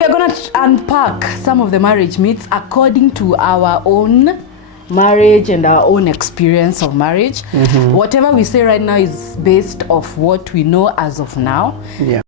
We're going to unpack some of the marriage myths according to our own marriage and our own experience of marriage. Whatever we say right now is based off what we know as of now. Yeah.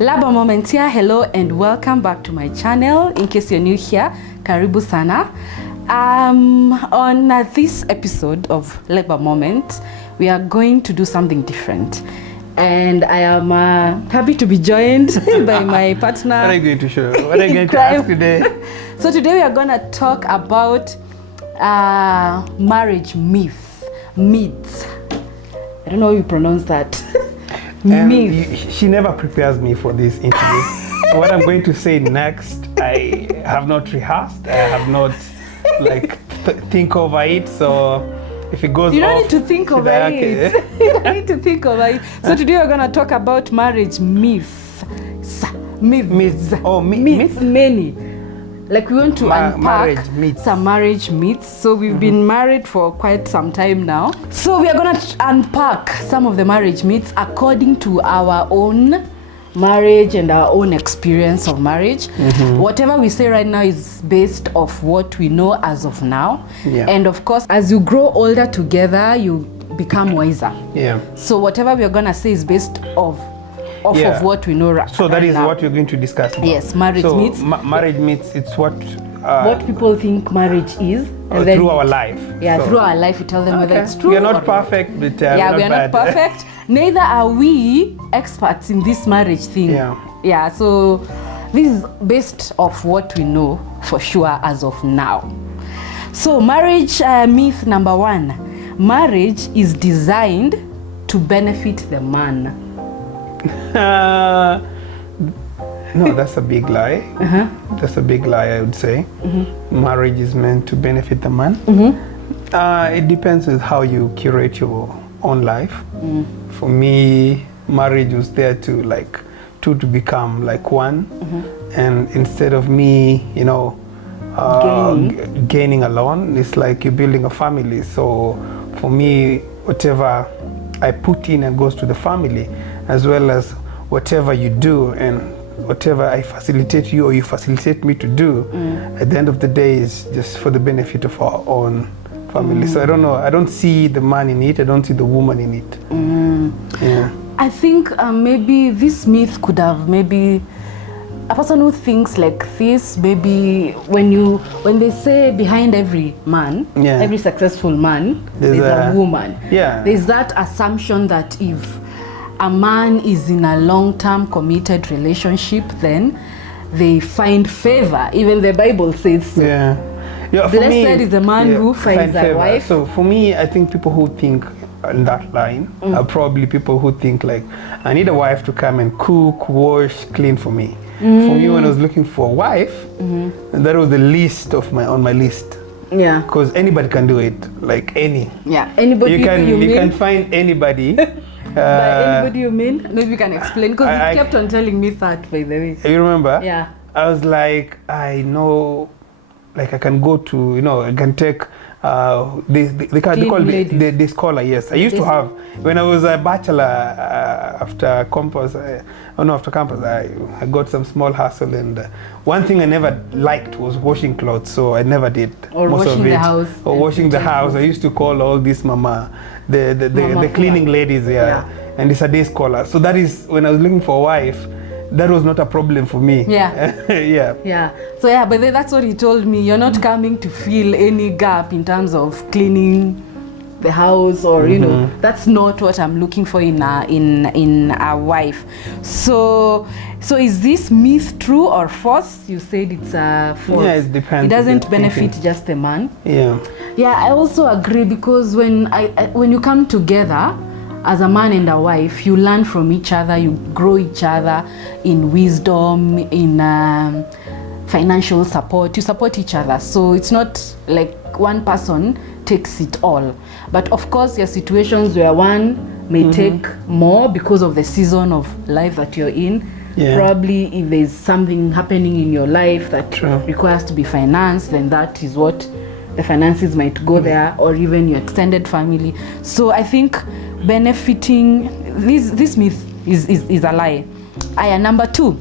Laba Moments here, hello and welcome back to my channel. In case you're new here, karibu sana. On this episode of Laba Moments, we are going to do something different. And I am happy to be joined by my partner. What are you going to show? What are you going to ask today? So today we are going to talk about marriage myths. I don't know how you pronounce that. She never prepares me for this interview. What I'm going to say next, I have not rehearsed. I have not think over it. So if it goes, you don't need to think over it. You don't need to think over it. So today we're going to talk about marriage myths. Myths. Oh, myths. Many. Like we want to unpack some marriage myths. So we've been married for quite some time now. So we are going to unpack some of the marriage myths according to our own marriage and our own experience of marriage. Whatever we say right now is based off what we know as of now. Yeah. And of course, as you grow older together, you become wiser. Yeah. So whatever we are going to say is based off of what we know right now. So that is what you're going to discuss about. Yes, marriage myths. Marriage myths, it's what people think marriage is. And then through our life. Yeah, so through our life we tell them whether it's true. We are not perfect, but we are not perfect. Neither are we experts in this marriage thing. Yeah, so this is based off what we know for sure as of now. So marriage myth number 1. Marriage is designed to benefit the man. No, that's a big lie. That's a big lie, I would say. Marriage is meant to benefit the man. It depends on how you curate your own life. For me, marriage was there to two to become like one. And instead of me, gaining alone, it's like you're building a family. So for me, whatever I put in and goes to the family, as well as whatever you do and whatever I facilitate you or you facilitate me to do, at the end of the day is just for the benefit of our own family. So I don't know, I don't see the man in it, I don't see the woman in it. Yeah. I think maybe this myth could have maybe a person who thinks like this, maybe when they say behind every man, every successful man, there's a woman. Yeah. There's that assumption that if a man is in a long-term committed relationship, then they find favor. Even the Bible says so. Yeah, blessed is the man who finds a wife. So for me, I think people who think in that line are probably people who think like, I need a wife to come and cook, wash, clean for me. For me, when I was looking for a wife, that was the least on my list. Yeah. Because anybody can do it, like any. Yeah, anybody you can find anybody. By anybody you mean? Maybe you can explain, because you kept on telling me that, by the way. You remember? Yeah. I was like, I know, like I can go to, I can take, they call it the scholar, yes. I used to have, when I was a bachelor after campus, I got some small hustle, and one thing I never liked was washing clothes, so I never did most of it. Or washing the house. I used to call all these mama, the cleaning ladies, and it's a day scholar. So that is, when I was looking for a wife, that was not a problem for me. Yeah. So but that's what he told me. You're not coming to fill any gap in terms of cleaning the house, or that's not what I'm looking for in a wife. So is this myth true or false? You said it's false. Yeah, it depends. It doesn't benefit just the man. Yeah, I also agree, because when you come together as a man and a wife, you learn from each other, you grow each other in wisdom, in financial support, you support each other. So it's not like one person takes it all. But of course, there are situations where one may take more because of the season of life that you're in. Probably if there's something happening in your life that requires to be financed, then that is what the finances might go there, or even your extended family. So I think benefiting, this myth is a lie. Number 2,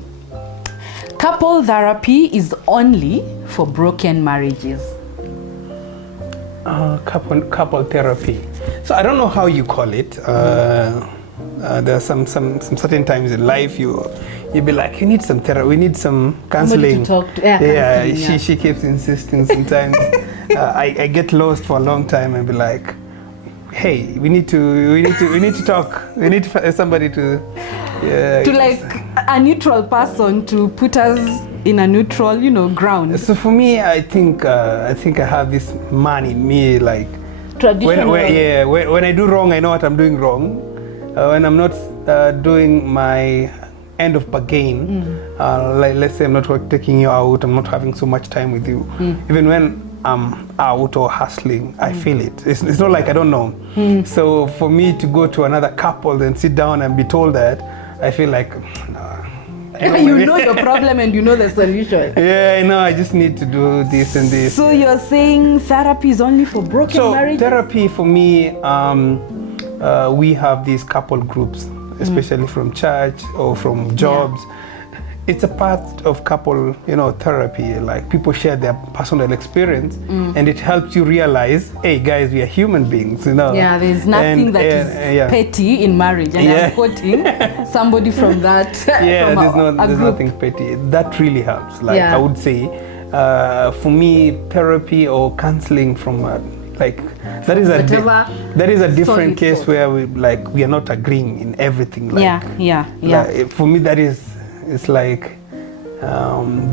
couple therapy is only for broken marriages. Couple therapy. So I don't know how you call it. There are some certain times in life you'll be like, you need some therapy, we need some counseling. To talk to. She keeps insisting sometimes. I get lost for a long time and be like, hey, we need to talk. We need somebody to like a neutral person to put us in a neutral, ground. So for me, I think I have this man in me, like traditional. When I do wrong, I know what I'm doing wrong. When I'm not doing my end of bargain, like let's say I'm not taking you out, I'm not having so much time with you. Even when I'm out or hustling, I feel it. It's not like I don't know. So for me to go to another couple and sit down and be told that, I feel like, you know your problem and you know the solution. Yeah, I know. I just need to do this and this. So you're saying therapy is only for broken marriages? Therapy for me, we have these couple groups, especially from church or from jobs. It's a part of couple, therapy. Like people share their personal experience, and it helps you realize, hey guys, we are human beings, Yeah, there's nothing that is petty in marriage. And I'm quoting somebody from that. Yeah, there's nothing petty. That really helps. Like I would say, for me, therapy or counseling from that is a different case where we are not agreeing in everything. Like, for me, it's like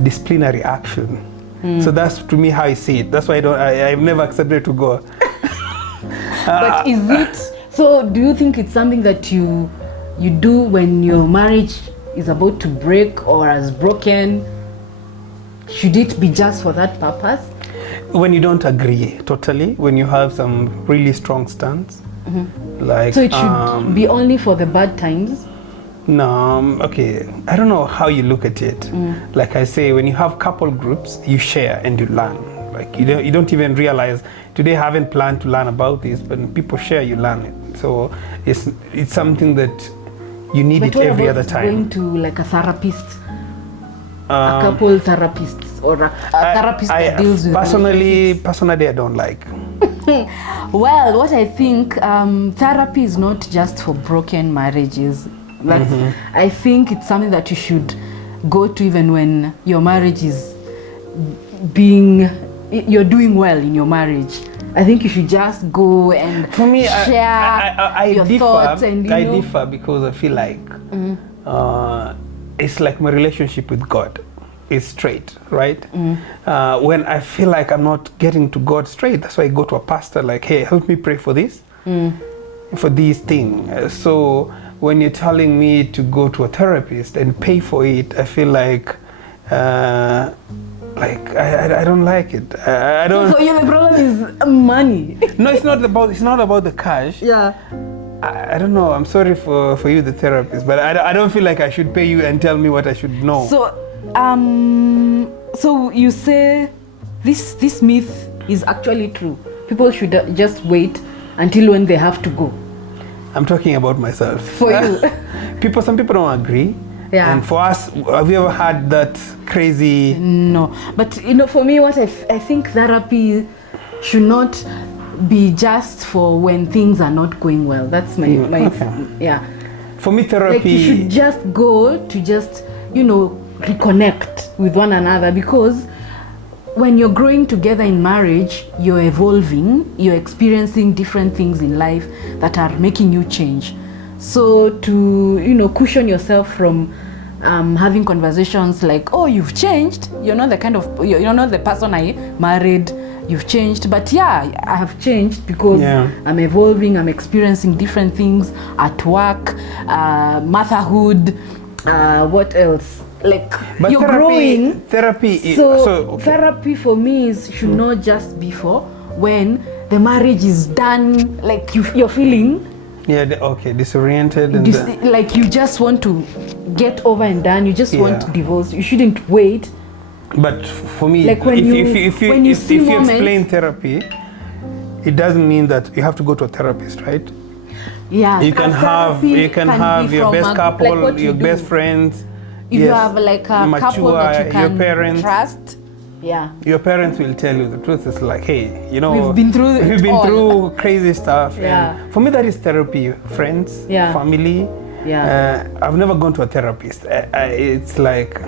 disciplinary action. So that's to me how I see it. That's why I've never accepted to go. But is it so? Do you think it's something that you do when your marriage is about to break or has broken? Should it be just for that purpose? When you don't agree totally, when you have some really strong stance, like so it should be only for the bad times. No, okay. I don't know how you look at it. Like I say, when you have couple groups, you share and you learn. Like you don't even realize. Today I haven't planned to learn about this, but when people share, you learn it. So it's something that you need it every other time. Going to like a therapist, a couple therapist, or a therapist that deals with personally, I don't like. Well, what I think, therapy is not just for broken marriages. I think it's something that you should go to even when your marriage is you're doing well in your marriage. I think you should just go and share your thoughts. And I differ because I feel like it's like my relationship with God is straight, right? When I feel like I'm not getting to God straight, that's why I go to a pastor like, hey, help me pray for this, for these things. So when you're telling me to go to a therapist and pay for it, I feel like I don't like it. I don't. So for you, the problem is money. No, it's not about the cash. Yeah. I don't know. I'm sorry for you, the therapist, but I don't feel like I should pay you and tell me what I should know. So you say this myth is actually true. People should just wait until when they have to go. I'm talking about myself. For you. Some people don't agree. Yeah. And for us, have you ever had that crazy? No. But for me, what I think therapy should not be just for when things are not going well. That's my yeah. For me, therapy. Like you should just go to just reconnect with one another, because when you're growing together in marriage, you're evolving, you're experiencing different things in life that are making you change. So to, cushion yourself from having conversations like, oh, you've changed, you're not you're not the person I married, you've changed. But yeah, I have changed because I'm evolving, I'm experiencing different things at work, motherhood, what else? But you're growing. Therapy. Therapy for me should not just be for when the marriage is done. Like you're feeling Yeah, okay, disoriented. And like you just want to get over and done. You just want divorce. You shouldn't wait. But for me, like when if you explain therapy, it doesn't mean that you have to go to a therapist, right? Yeah, you can have your best couple, like your best friends. If you have like a mature, couple that you can your parents, trust, your parents will tell you the truth. It's like, hey, you know, we've been through crazy stuff. And for me, that is therapy. Friends, family. I've never gone to a therapist. It's like,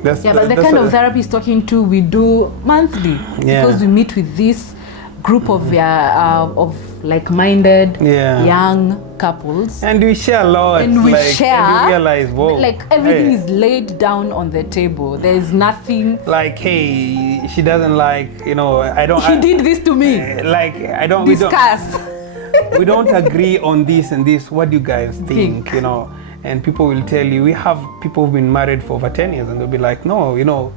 but the kind of therapy he's talking to, we do monthly because we meet with this group of like-minded young couples, and we share a lot, and we share, and you realize, whoa, like everything is laid down on the table. There is nothing like, hey, she doesn't like, you know, he did this to me, like I don't discuss. We don't agree on this and this. What do you guys think? You know, and people will tell you, we have people who've been married for over 10 years, and they'll be like, no, you know,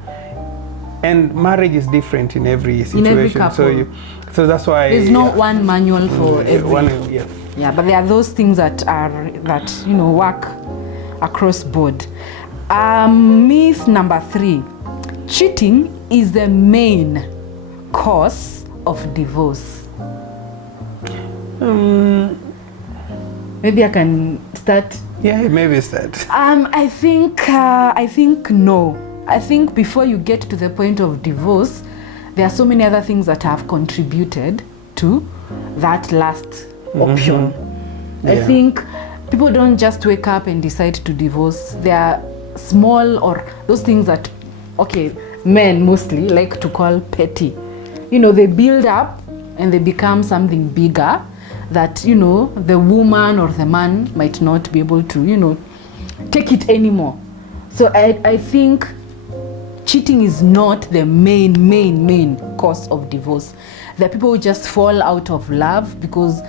and marriage is different in every situation. In every couple. So that's why there's not one manual for every. But there are those things that you know work across board. Myth number 3: cheating is the main cause of divorce. Maybe I can start. Yeah, maybe start. I think no. I think before you get to the point of divorce, there are so many other things that have contributed to that last option. I think people don't just wake up and decide to divorce. There are small, or those things that, men mostly like to call petty. You know, they build up and they become something bigger that, you know, the woman or the man might not be able to, you know, take it anymore. So I think cheating is not the main cause of divorce. There are people who just fall out of love because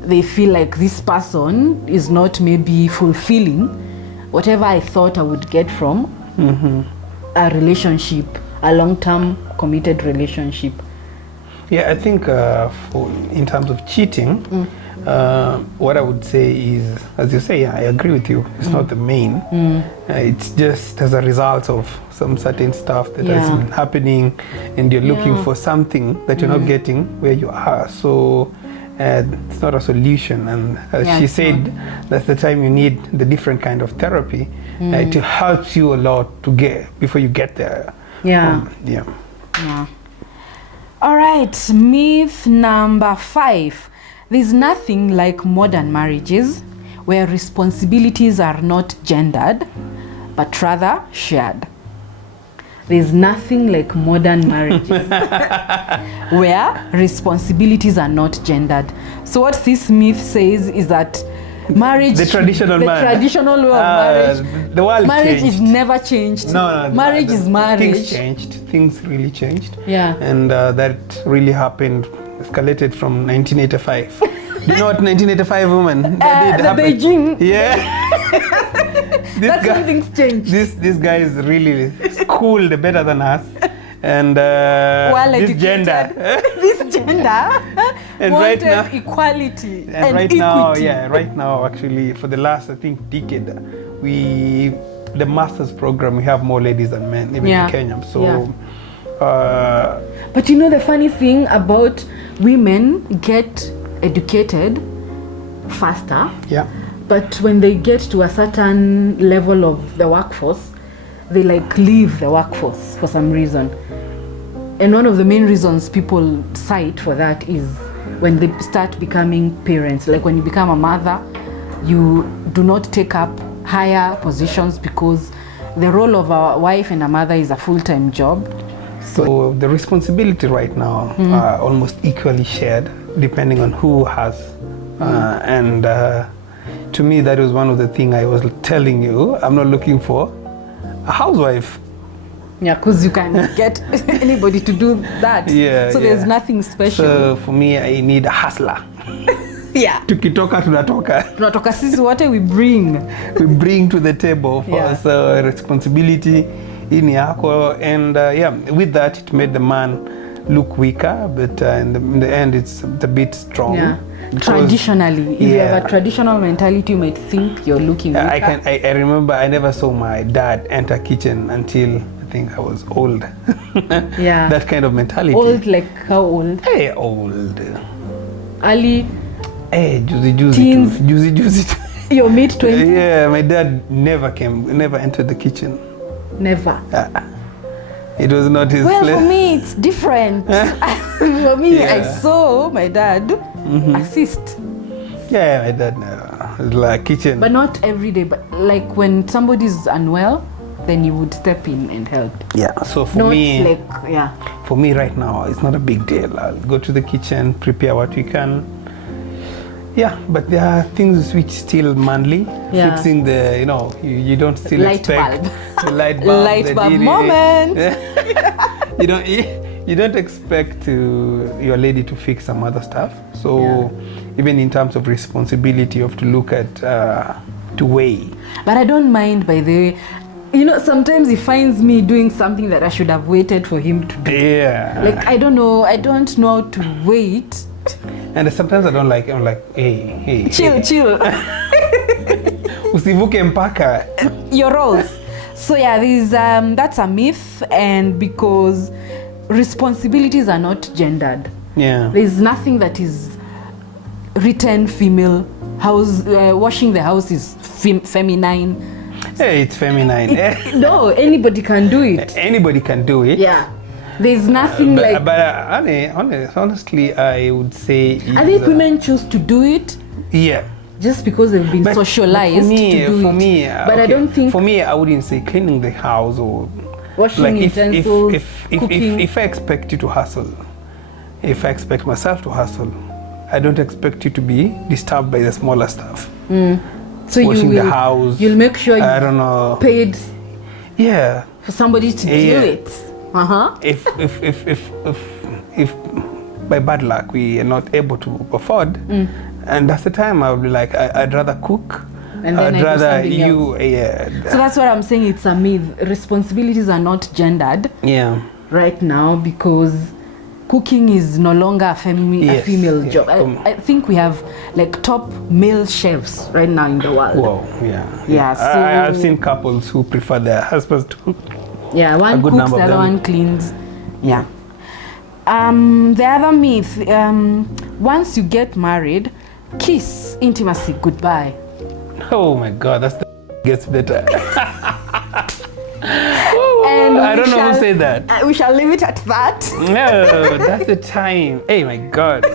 they feel like this person is not maybe fulfilling whatever I thought I would get from a relationship, a long-term committed relationship. Yeah, I think in terms of cheating, what I would say is, as you say, I agree with you. It's not the main. It's just as a result of some certain stuff that has been happening, and you're looking for something that you're not getting where you are. So it's not a solution. And as she said, that's the time you need the different kind of therapy to help you a lot to get before you get there. All right, myth number 5. There's nothing like modern marriages where responsibilities are not gendered, but rather shared. There's nothing like modern marriages where responsibilities are not gendered. So what this myth says is that marriage, the traditional way of marriage, the world marriage changed. is never changed. No, marriage is marriage. Things changed. Things really changed. Yeah. And that really happened, escalated from 1985. You know what 1985 woman? The Beijing. Yeah. That's when things changed. This guy is really schooled better than us. And this gender. This gender and wanted right now, equality and right equity. Right now, actually, for the last, I think, decade, the master's program, we have more ladies than men, even in Kenya. So, but you know the funny thing about women get educated faster. Yeah. But when they get to a certain level of the workforce, they like leave the workforce for some reason. And one of the main reasons people cite for that is when they start becoming parents. Like when you become a mother, you do not take up higher positions because the role of a wife and a mother is a full-time job. So the responsibility right now are almost equally shared depending on who has. And to me, that was one of the things I was telling you. I'm not looking for a housewife. Yeah, because you can get anybody to do that. So there's nothing special. So for me, I need a hustler. Tukitoka tunatoka. Tunatoka sisi wote we bring to the table for us responsibility in yako, and with that it made the man look weaker, but in the end it's a bit strong. Traditionally, if you have a traditional mentality, you might think you're looking weaker. I remember I never saw my dad enter kitchen until I think I was old. Yeah. That kind of mentality. Old, like how old? Hey, old. Early. Hey, juicy. Teens. Juicy. Your mid-20s? Yeah, my dad never entered the kitchen. Never. It was not his Well, place. for me, it's different. For me, I saw my dad assist. Yeah, my dad never. It's like kitchen. But not every day. But like when somebody's unwell, then you would step in and help. Yeah. So for not me, like, for me right now, it's not a big deal. I'll go to the kitchen, prepare what we can. Yeah, but there are things which still manly. Yeah. Fixing the, you don't still light expect bulb. the light bulb. Light bulb moment. You don't expect your lady to fix some other stuff. So even in terms of responsibility, you have to look at to weigh. But I don't mind, by the way. Sometimes he finds me doing something that I should have waited for him to do. Yeah. Like I don't know how to wait. And sometimes I don't like. I'm like, hey. Chill. Usivuke mpaka. Your roles. So yeah, that's a myth, and because responsibilities are not gendered. Yeah. There's nothing that is written female. Washing the house is feminine. Hey, it's feminine. No, anybody can do it. Anybody can do it. Yeah. There's nothing like. But honestly, I would say. I think women choose to do it. Yeah. Just because they've been socialized to do it. But I don't think. For me, I wouldn't say cleaning the house or washing utensils, cooking. If I expect you to hustle, if I expect myself to hustle, I don't expect you to be disturbed by the smaller stuff. So washing the house. You'll make sure you I don't know. Paid. Yeah. For somebody to do it. If by bad luck we are not able to afford, and that's the time I would be like, I'd rather cook. And then I'd rather you. So that's what I'm saying. It's a myth. Responsibilities are not gendered. Yeah. Right now, because cooking is no longer a female job. I think we have like top male chefs right now in the world. Wow. Yeah. Yeah. So I've seen couples who prefer their husbands to cook. Yeah, one cooks, the other one cleans. Yeah. The other myth, once you get married, kiss, intimacy, goodbye. Oh my God, gets better. And I don't know who said that. We shall leave it at that. No, that's the time. Hey, my God.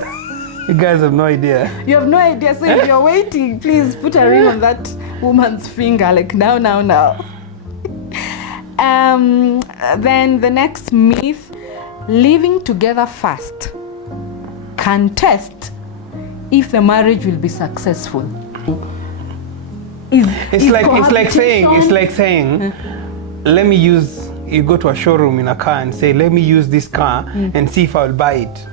You guys have no idea. You have no idea. So if you're waiting, please put a ring on that woman's finger, like now. Then the next myth, living together fast can test if the marriage will be successful. It's like saying, let me use, you go to a showroom in a car and say, let me use this car and see if I'll buy it.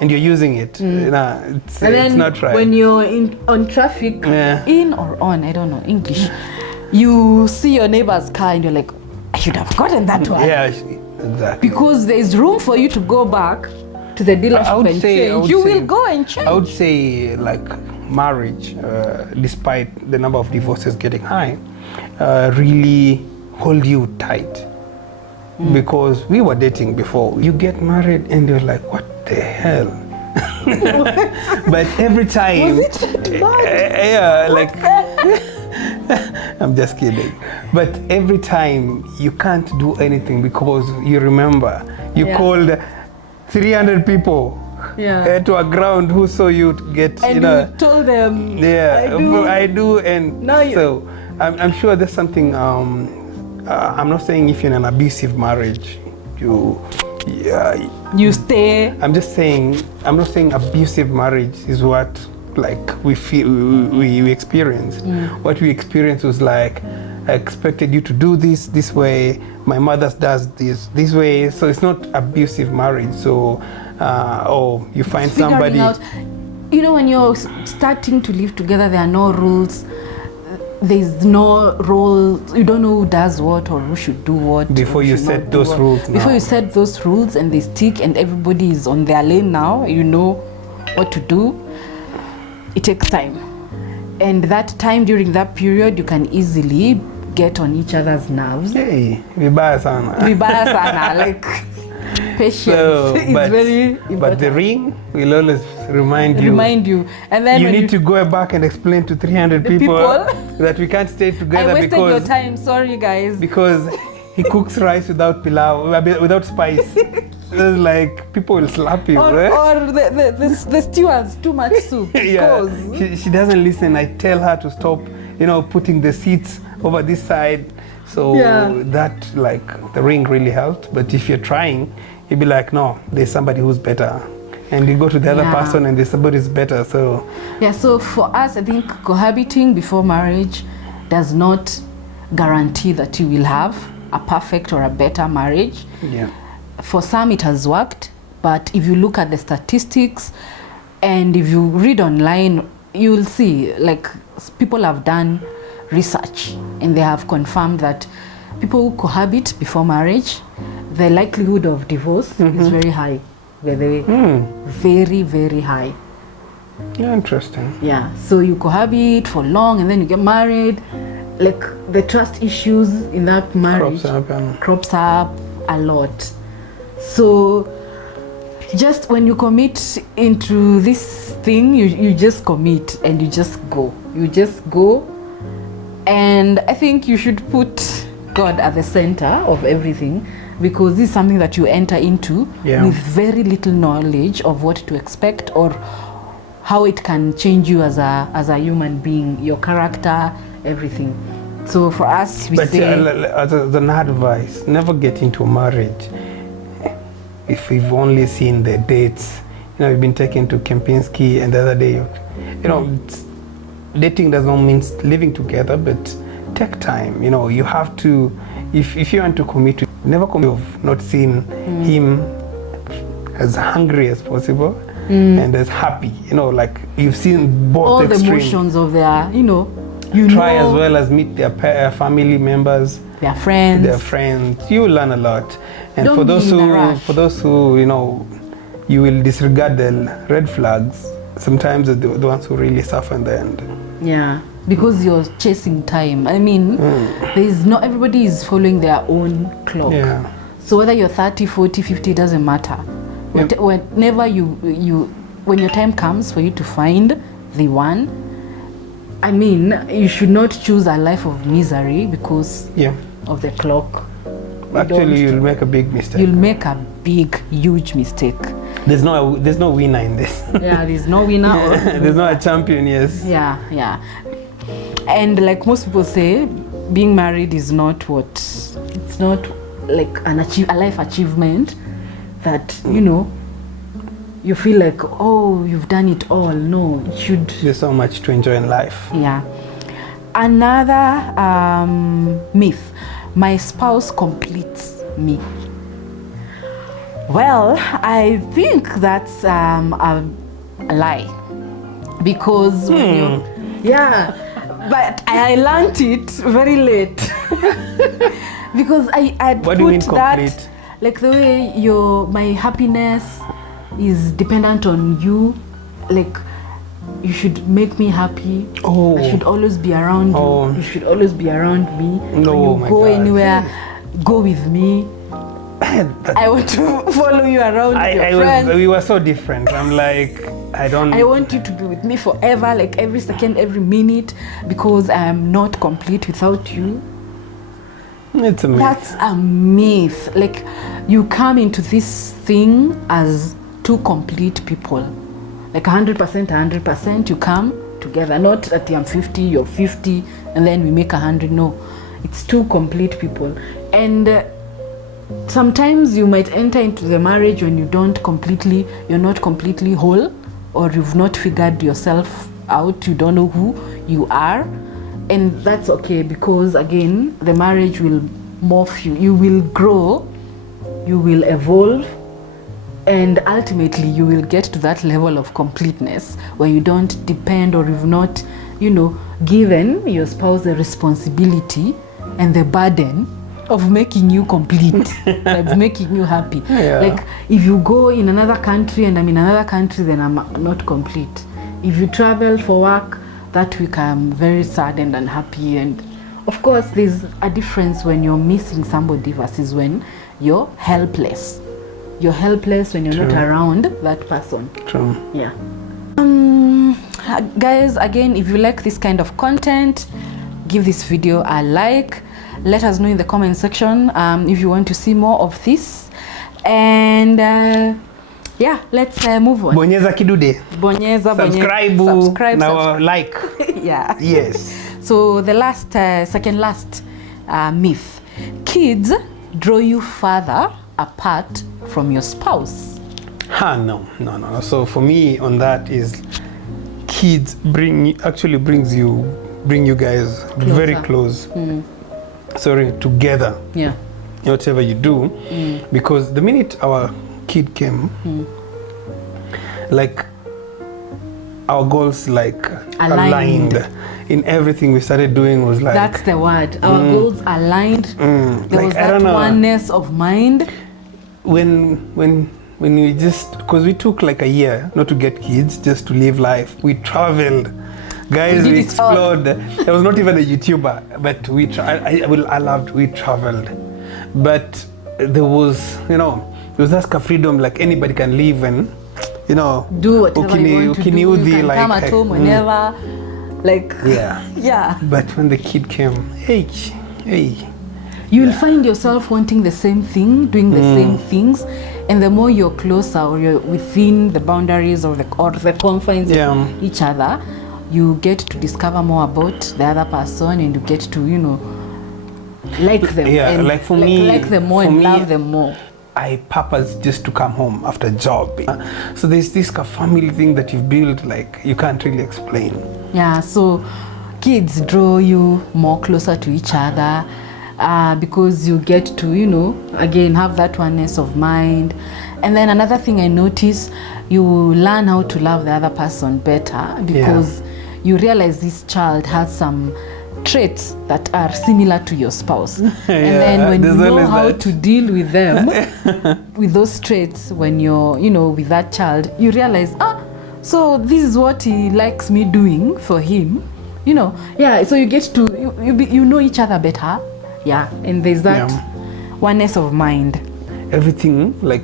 And you're using it. It's not right. When you're on traffic, in or on, I don't know, English, you see your neighbor's car and you're like, I should have gotten that one. Yeah, exactly. Because there's room for you to go back to the dealership and change. You will go and change. I would say, like, marriage, despite the number of divorces getting high, really hold you tight. Because we were dating before. You get married and you're like, what the hell? But every time... Was it that bad? I'm just kidding. But every time you can't do anything because you remember you called 300 people to a ground who saw you get, and you told them, I do. And so I'm sure there's something, I'm not saying if you're in an abusive marriage, you stay. I'm not saying abusive marriage is what like we feel we experienced. What we experienced was like, I expected you to do this way, my mother does this way, so it's not abusive marriage. So you find somebody out, when you're starting to live together, there are no rules, there's no role, you don't know who does what or who should do what before you set those rules. Before you set those rules and they stick and everybody is on their lane now, you know what to do. it takes time. And that time, during that period, you can easily get on each other's nerves. Hey, vibaya sana. Like, patience is very important. But the ring will always remind you. And then you need to go back and explain to 300 people that we can't stay together. I wasted your time, sorry guys. Because he cooks rice without pilau, without spice. It's like people will slap you. Or the stew has too much soup. Yeah, she doesn't listen. I tell her to stop, putting the seats over this side. So that, like, the ring really helped. But if you're trying, you'd be like, no, there's somebody who's better. And you go to the other person and there's somebody who's better. So so for us, I think cohabiting before marriage does not guarantee that you will have a perfect or a better marriage. Yeah. For some it has worked, but if you look at the statistics and if you read online, you will see, like, people have done research and they have confirmed that people who cohabit before marriage, the likelihood of divorce is very high. Very, very, very high. Yeah, interesting. Yeah, so you cohabit for long and then you get married. Like, the trust issues in that marriage crops up a lot. So just when you commit into this thing, you just commit and you just go. And I think you should put God at the center of everything, because this is something that you enter into with very little knowledge of what to expect or how it can change you as a human being, your character, everything. So for us, we say, as an advice, never get into marriage if we've only seen the dates. We've been taken to Kempinski, and the other day, dating does not mean living together, but take time. You have to, if you want to commit to, never commit of not seeing him as hungry as possible and as happy. Like, you've seen both all extremes. The emotions of their, try as well as meet their family members, their friends. You will learn a lot. And Don't for those who you will disregard the red flags. Sometimes the ones who really suffer in the end. Yeah, because you're chasing time. I mean, everybody is following their own clock. Yeah. So whether you're 30, 40, 50, it doesn't matter. Yep. Whenever when your time comes for you to find the one, I mean, you should not choose a life of misery because of the clock. Actually, you'll make a big mistake. You'll make a huge mistake. There's no winner in this. Yeah, there's no winner. There's no a champion, yes. Yeah. And like most people say, being married is not it's not like a life achievement that, you feel like, oh, you've done it all. No, it should. There's so much to enjoy in life. Yeah. Another myth, my spouse completes me. Well, I think that's a lie, because but I learned it very late because I what do you mean complete? That, like, the way my happiness is dependent on you, like, you should make me happy. I should always be around you. You should always be around me. When you go anywhere, go with me. I want to follow you around with your friends. We were so different. I'm like, I want you to be with me forever, like every second, every minute, because I am not complete without you. It's a myth. That's a myth. Like, you come into this thing as two complete people. Like 100%, you come together. Not that I'm 50, you're 50, and then we make 100. No, it's two complete people. And sometimes you might enter into the marriage when you're not completely whole, or you've not figured yourself out, you don't know who you are, and that's okay, because again, the marriage will morph you will grow, you will evolve, and ultimately you will get to that level of completeness where you don't depend, or you've not given your spouse the responsibility and the burden of making you complete, of making you happy. Like, if you go in another country and I'm in another country, then I'm not complete. If you travel for work, that week I'm very sad and unhappy. And of course, there's a difference when you're missing somebody versus when you're helpless. You're helpless when you're True. not around that person. True. Yeah. Guys, again, if you like this kind of content, give this video a like. Let us know in the comment section if you want to see more of this. And yeah, let's move on. Bonyeza kidude. Subscribe. Now like. Yeah. Yes. So the last, second last myth. Kids draw you further apart from your spouse. No. So for me on that is kids bring you guys closer. Very close. Sorry, together. Yeah. Whatever you do, because the minute our kid came, like our goals like aligned. In everything we started doing was like, that's the word. Our goals aligned. There was like, that oneness of mind. When we just, because we took like a year not to get kids, just to live life. We traveled, guys. We explored. There was not even a YouTuber, but we traveled. But there was, there was that freedom, like anybody can live and, do whatever you want to do. You can come at home whenever. Yeah. But when the kid came, hey. You'll find yourself wanting the same thing, doing the same things, and the more you're closer or you're within the boundaries or the confines of each other, you get to discover more about the other person, and you get to, like them. Yeah, and like for me, like them more and love them more. I purpose just to come home after a job. So there's this family thing that you've built, like you can't really explain. Yeah, so kids draw you more closer to each other because you get to, again, have that oneness of mind. And then another thing I notice, you learn how to love the other person better because you realize this child has some traits that are similar to your spouse. And then when you know how to deal with them, with those traits, when you're, with that child, you realize, so this is what he likes me doing for him. So you get to, you know each other better. Yeah, and there's that oneness of mind. Everything like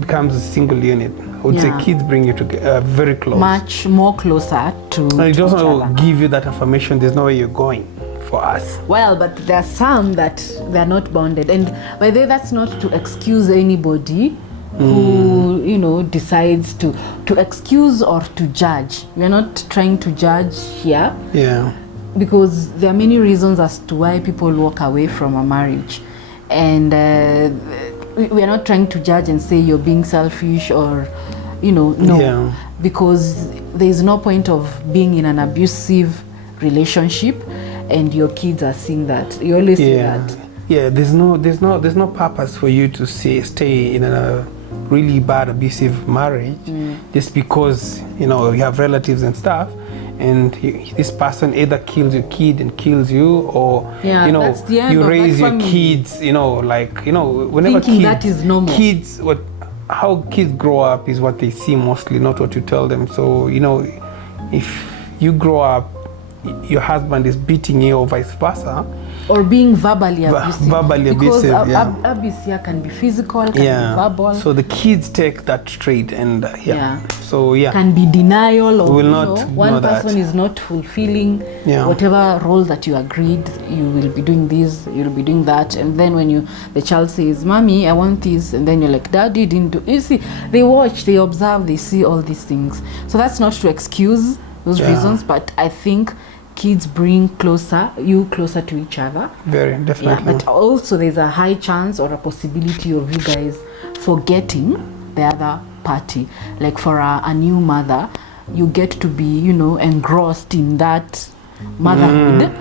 becomes a single unit. I would say kids bring you together very close. Much more closer to and it doesn't give you that affirmation, there's nowhere you're going for us. Well, but there are some that they're not bonded. And by the way, that's not to excuse anybody who, decides to excuse or to judge. We're not trying to judge here. Yeah. Because there are many reasons as to why people walk away from a marriage. And we are not trying to judge and say you're being selfish or, no. Yeah. Because there is no point of being in an abusive relationship and your kids are seeing that. You always see that. Yeah, there's no purpose for you to stay in a really bad abusive marriage just because, you have relatives and stuff. And this person either kills your kid and kills you, or that's the end you of raise your family. Kids, whenever thinking that is normal. Kids, how kids grow up is what they see mostly, not what you tell them. So if you grow up, your husband is beating you or vice versa, or being verbally abusive. Because abuse here can be physical, can be verbal. So the kids take that trait and can be denial, or will not one person is not fulfilling whatever role that you agreed. You will be doing this, you'll be doing that, and then when the child says, "Mommy, I want this," and then you're like, "Daddy didn't do." You see, they watch, they observe, they see all these things. So that's not to excuse those reasons, but I think kids bring you closer to each other. Very definitely. Yeah, but also there's a high chance or a possibility of you guys forgetting the other party. Like for a new mother, you get to be, engrossed in that motherhood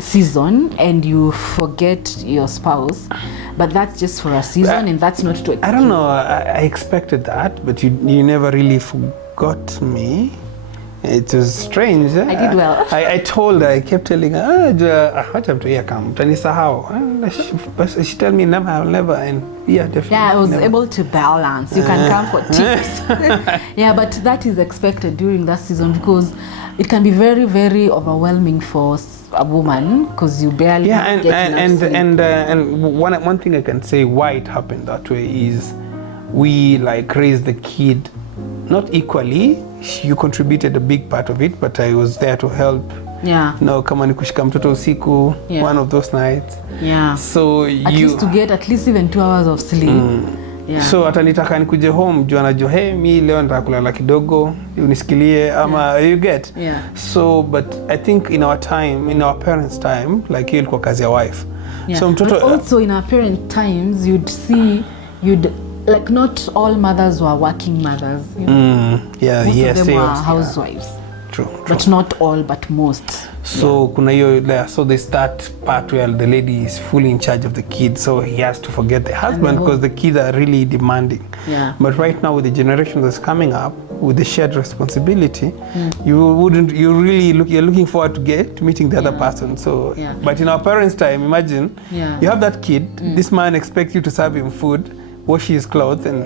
season and you forget your spouse. But that's just for a season and that's not to excuse. I don't know, I expected that, but you never really forgot me. It was strange. I did well. I told her, I kept telling her, what have to hear come? She tell me, never, I'll never. And yeah, definitely. Yeah, I was never. able to balance. You can come for tips. Yeah, but that is expected during that season because it can be very, very overwhelming for a woman because you barely get enough sleep. And one thing I can say why it happened that way is we like raised the kid not equally. You contributed a big part of it, but I was there to help. Yeah. No, kama ni kushika mtoto usiku, one of those nights. Yeah. So at least to get at least even 2 hours of sleep. Yeah. So atanitaka nikuje home juu anajua hey, mi leo nataka kulala kidogo unisikilie ama you get. Yeah. So but I think in our time, in our parents' time, like hiyo ilikuwa kazi ya wife. Yeah. So mtoto but also in our parent times you'd like not all mothers were working mothers. You know? Yeah, most yes, of them were yes, housewives. True. But not all, but most. So kuna hiyo there, so they start part where the lady is fully in charge of the kids, so he has to forget the husband because the kids are really demanding. Yeah. But right now with the generation that's coming up with the shared responsibility, you're looking forward to meeting the other person. So but in our parents' time, imagine you have that kid, this man expects you to serve him food, wash his clothes, and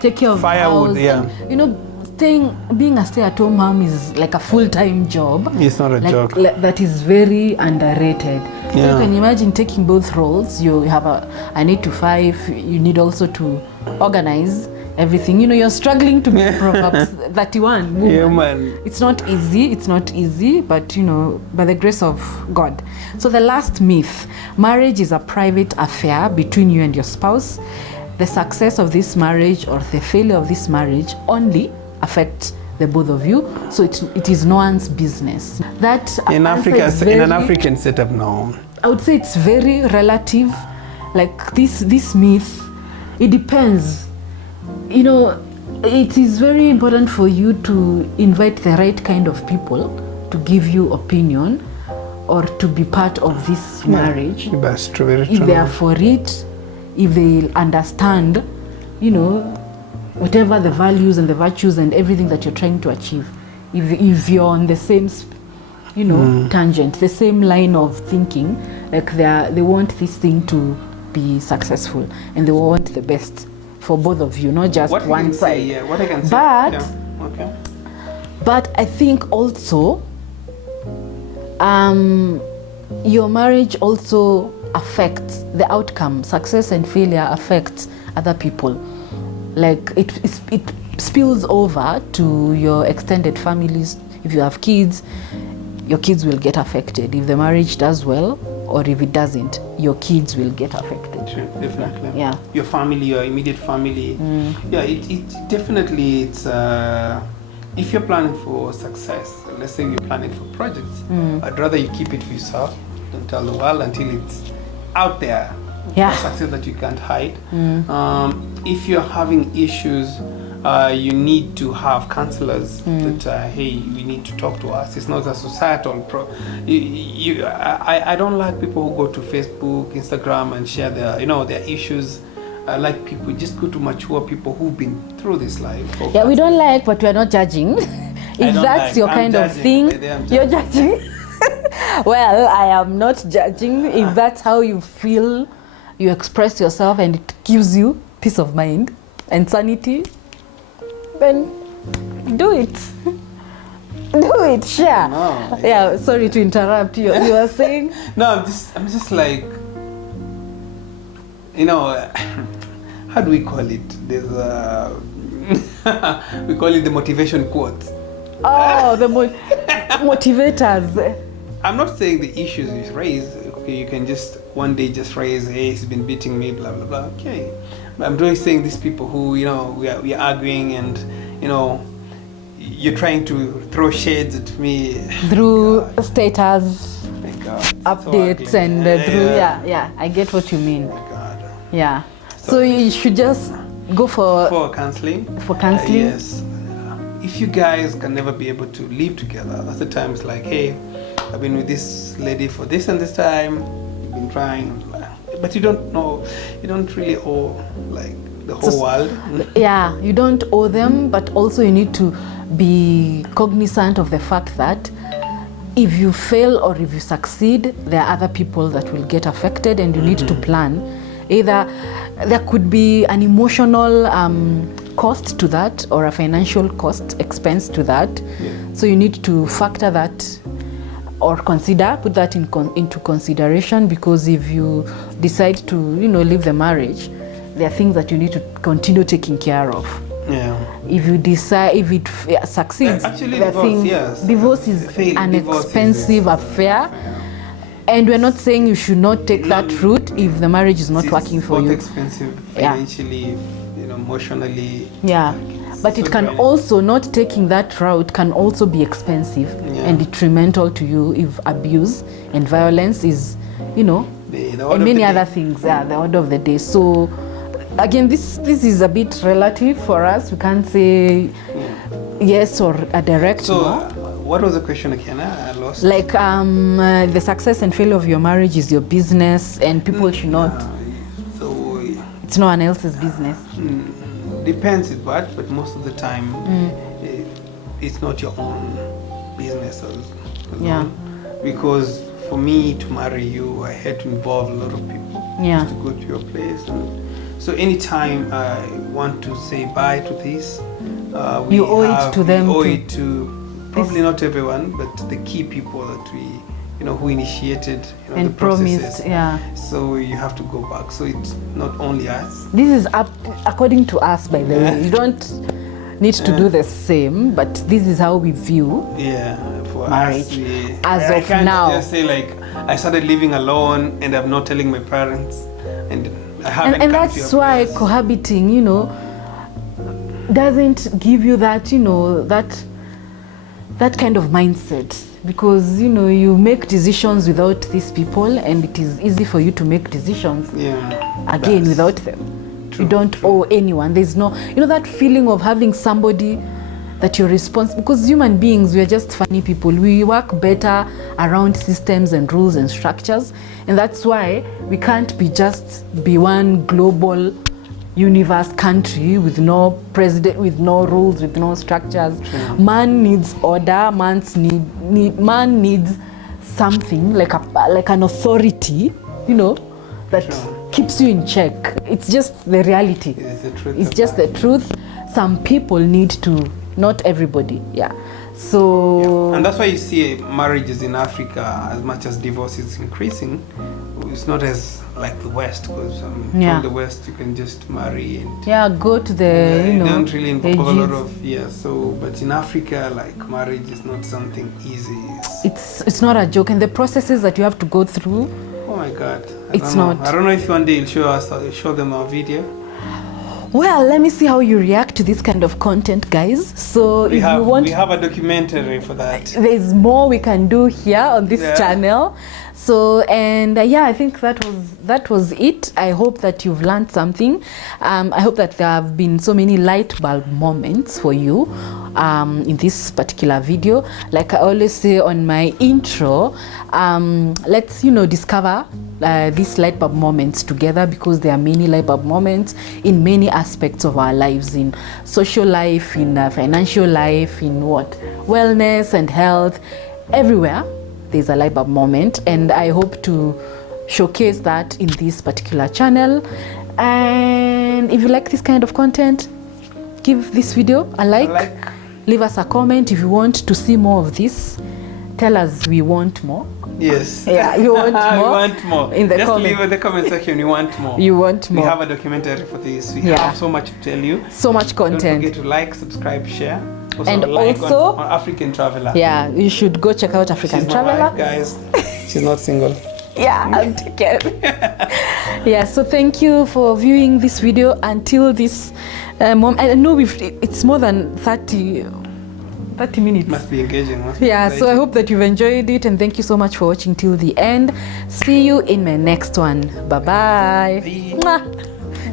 take care of firewood. the house. And, being a stay-at-home mom is like a full-time job. It's not a joke. That is very underrated. So you can imagine taking both roles. You have a 8 to 5. You need also to organize everything. You're struggling to be Proverbs 31 woman. Yeah, man. It's not easy, but by the grace of God. So the last myth: marriage is a private affair between you and your spouse. The success of this marriage or the failure of this marriage only affects the both of you, so it is no one's business. That in Africa, in an African setup, no. I would say it's very relative. Like this myth, it depends. It is very important for you to invite the right kind of people to give you opinion or to be part of this marriage. That's true. Very true. If they are for it, if they understand, whatever the values and the virtues and everything that you're trying to achieve, if you're on the same tangent, the same line of thinking, like they want this thing to be successful and they want the best for both of you, not just one side. What I can say. But I think also your marriage also affects the outcome. Success and failure affects other people. Like it spills over to your extended families. If you have kids, your kids will get affected. If the marriage does well or if it doesn't, your kids will get affected. Sure, definitely. Yeah. Your family, your immediate family. Yeah, it definitely, it's if you're planning for success, let's say you're planning for projects, I'd rather you keep it for yourself, don't tell the world until it's out there. Yeah. Success that you can't hide. If you're having issues, you need to have counselors that hey, we need to talk to us. It's not a societal I don't like people who go to Facebook, Instagram and share their issues. I like people just go to mature people who've been through this life. Yeah, we don't like, but we are not judging. If that's your kind of thing, you're judging. Well, I am not judging. If that's how you feel, you express yourself and it gives you peace of mind and sanity, then do it. Do it, share. No, yeah, sorry to interrupt you. You were saying? No, I'm just like, how do we call it? There's we call it the motivation quotes. Oh, the motivators. I'm not saying the issues you raise, okay, you can just one day just raise, hey, he's been beating me, blah, blah, blah, okay. But I'm just saying these people who, we are arguing and, you're trying to throw shades at me. Through status, updates, and through, I get what you mean. Oh my God. Yeah. So you should just go for counseling. For counseling? Yes. If you guys can never be able to live together, that's the time it's like, hey, I've been with this lady for this and this time, you've been trying, but you don't know, you don't really the whole world. Yeah, you don't owe them, but also you need to be cognizant of the fact that if you fail or if you succeed, there are other people that will get affected, and you need to plan. Either there could be an emotional cost to that, or a financial expense to that. So you need to factor that, or put that into consideration, because if you decide to, leave the marriage, there are things that you need to continue taking care of. Yeah. If you decide, if it succeeds, actually, divorce is an expensive affair. And we're not saying you should not take that route if the marriage is not working for you. It's expensive financially, emotionally. Yeah. But it can also, not taking that route can also be expensive and detrimental to you if abuse and violence is, and many other things. Yeah, the order of the day. So, again, this is a bit relative for us. We can't say yes or a direct no. What was the question again? I lost. Like the success and failure of your marriage is your business, and people should not. It's no one else's business. Depends what, but most of the time, it's not your own business. Because for me to marry you, I had to involve a lot of people to go to your place. So anytime I want to say bye to this, you owe it to them. We owe it to probably not everyone, but the key people that we, who initiated and the processes. Promised. Yeah. So you have to go back. So it's not only us. This is according to us, by the way. You don't need to do the same, but this is how we view for marriage us, I can't now. Just say like I started living alone and I'm not telling my parents, and I haven't. And that's why cohabiting, doesn't give you that, that kind of mindset, because you make decisions without these people, and it is easy for you to make decisions again without them. You don't owe anyone. There's no, that feeling of having somebody that you're responsible, because human beings, we are just funny people. We work better around systems and rules and structures, and that's why we can't be one global universe country with no president, with no rules, with no structures. Man needs order. Man needs something like an authority, that keeps you in check. It's just the reality. It's just the truth. Some people need to, not everybody. So and that's why you see marriages in Africa, as much as divorce is increasing, it's not as like the West, because from the West you can just marry and go to the you don't really involve a lot of but in Africa, like, marriage is not something easy. It's not a joke, and the processes that you have to go through, oh my God, I don't know if one day you'll show them our video. Well, let me see how you react to this kind of content, guys. So we have a documentary for that. There's more we can do here on this channel. So, and I think that was it. I hope that you've learned something. I hope that there have been so many light bulb moments for you in this particular video. Like I always say on my intro, let's discover these light bulb moments together, because there are many light bulb moments in many aspects of our lives, in social life, in financial life, in wellness and health, everywhere. There's a light bulb moment, and I hope to showcase that in this particular channel. And if you like this kind of content, give this video a like. Leave us a comment if you want to see more of this. Tell us we want more. Yes. You want more? We want more. In the Just leave in the comment section, you want more. You want more. We have a documentary for this. We have so much to tell you. So much content. Don't forget to like, subscribe, share. And also on African Traveler. You should go check out African Traveler. Guys, she's not single. I'm taken. So thank you for viewing this video until this moment. I know it's more than 30 minutes. Must be engaging. So I hope that you've enjoyed it, and thank you so much for watching till the end. See you in my next one. Bye-bye.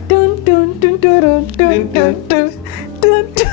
Dun, dun, dun, dun, dun, dun, dun, dun, dun.